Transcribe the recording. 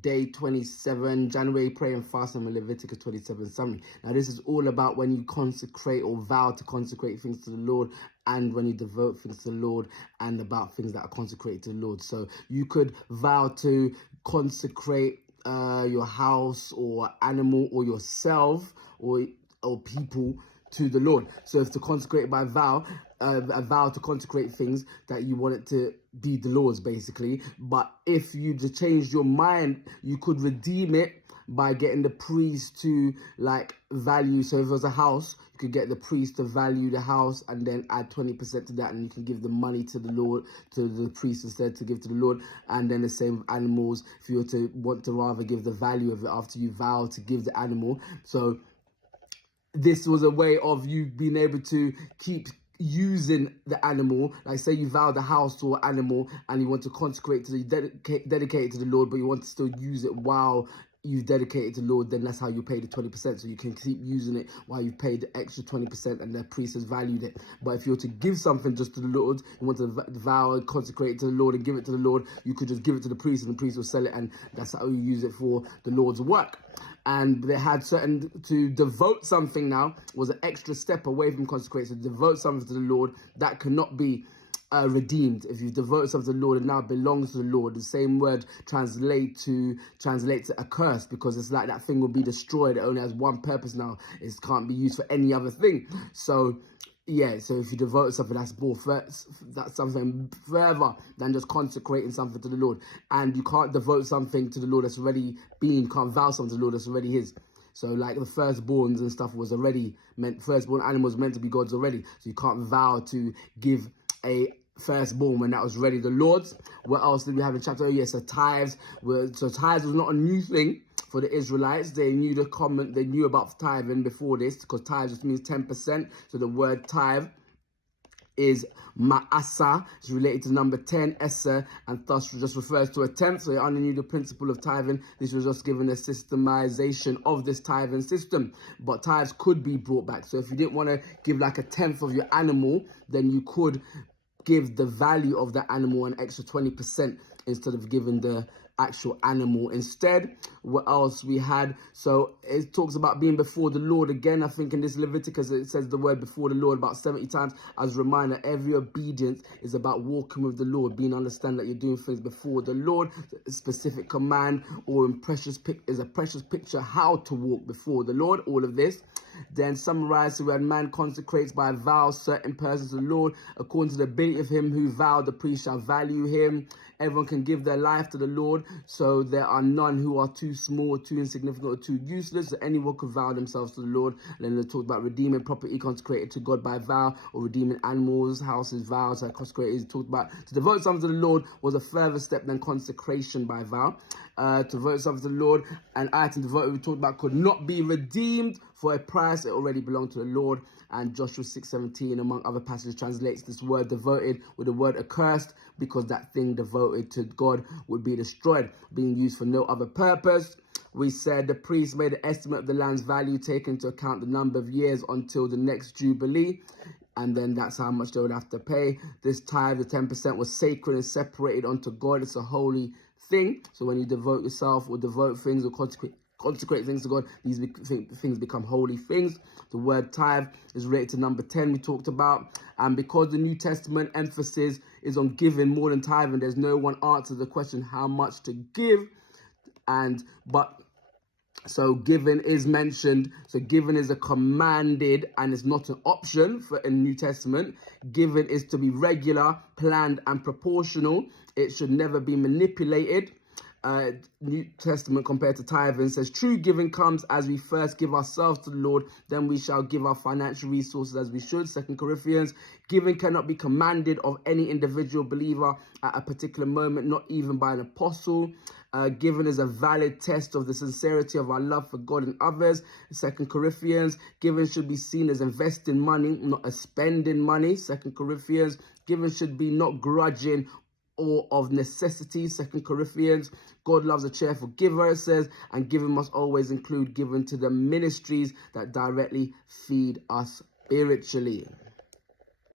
day 27, January prayer and fasting, and Leviticus 27 summary. Now this is all about when you consecrate or vow to consecrate things to the Lord, and when you devote things to the Lord, and about things that are consecrated to the Lord. So you could vow to consecrate your house or animal or yourself or people to the Lord. So if to consecrate by vow, a vow to consecrate things that you want it to be the Lord's, basically. But if you just change your mind, you could redeem it by getting the priest to like value. So if it was a house, you could get the priest to value the house and then add 20% to that, and you can give the money to the Lord, to the priest instead, to give to the Lord. And then the same with animals, if you were to want to rather give the value of it after you vow to give the animal. So this was a way of you being able to keep using the animal. Like say you vow the house or animal and you want to consecrate to the dedicate it to the Lord, but you want to still use it while you dedicate it to the Lord, then that's how you pay the 20%. So you can keep using it while you pay the extra 20% and the priest has valued it. But if you were to give something just to the Lord, you want to vow and consecrate it to the Lord and give it to the Lord, you could just give it to the priest and the priest will sell it, and that's how you use it for the Lord's work. And they had to devote something now was an extra step away from consecration. So devote something to the Lord that cannot be redeemed. If you devote something to the Lord, it now belongs to the Lord. The same word translates to accursed, because it's like that thing will be destroyed. It only has one purpose now. It can't be used for any other thing. So yeah, so if you devote something, that's something further than just consecrating something to the Lord. And you can't devote something to the Lord that's already been, can't vow something to the Lord that's already his. So like the firstborns and stuff was already meant, firstborn animals meant to be God's already. So you can't vow to give a firstborn when that was already the Lord's. What else did we have in chapter? Oh yes, so tithes. So tithes was not a new thing for the Israelites. They knew they knew about tithing before this, because tithes just means 10%. So the word tithe is ma'asa. It's related to number 10, essa, and thus just refers to a tenth. So they only knew the principle of tithing. This was just given a systemization of this tithing system. But tithes could be brought back. So if you didn't want to give like a tenth of your animal, then you could give the value of the animal an extra 20% instead of giving the actual animal instead. What else we had? So it talks about being before the Lord again. I think in this Leviticus it says the word before the Lord about 70 times. As a reminder, every obedience is about walking with the Lord, being understand that you're doing things before the Lord. A specific command or is a precious picture how to walk before the Lord. All of this. Then summarized, so we had man consecrates by vow certain persons to the Lord according to the ability of him who vowed. The priest shall value him. Everyone can give their life to the Lord, so there are none who are too small, too insignificant, or too useless. So anyone can vow themselves to the Lord. And then they talk about redeeming property consecrated to God by vow, or redeeming animals, houses, vows, like consecrated. Talked about to devote something to the Lord was a further step than consecration by vow. To devote something to the Lord, an item devoted, we talked about, could not be redeemed for a price. It already belonged to the Lord. And Joshua 6:17, among other passages, translates this word devoted with the word accursed, because that thing devoted to God would be destroyed, being used for no other purpose. We said the priest made an estimate of the land's value, taking into account the number of years until the next Jubilee. And then that's how much they would have to pay. This tithe, the 10%, was sacred and separated unto God. It's a holy thing. So when you devote yourself or devote things or consecrate things to God, these things become holy things. The word tithe is related to number 10 we talked about. And because the New Testament emphasis is on giving more than tithing, there's no one answer the question how much to give. So giving is mentioned. So giving is a commanded and it's not an option for in the New Testament. Giving is to be regular, planned and proportional. It should never be manipulated. New Testament compared to tithing says true giving comes as we first give ourselves to the Lord, then we shall give our financial resources as we should. 2 Corinthians, giving cannot be commanded of any individual believer at a particular moment, not even by an apostle. Giving is a valid test of the sincerity of our love for God and others. 2 Corinthians, giving should be seen as investing money, not as spending money. 2 Corinthians, giving should be not grudging or of necessity. 2 Corinthians, God loves a cheerful giver, it says, and giving must always include giving to the ministries that directly feed us spiritually.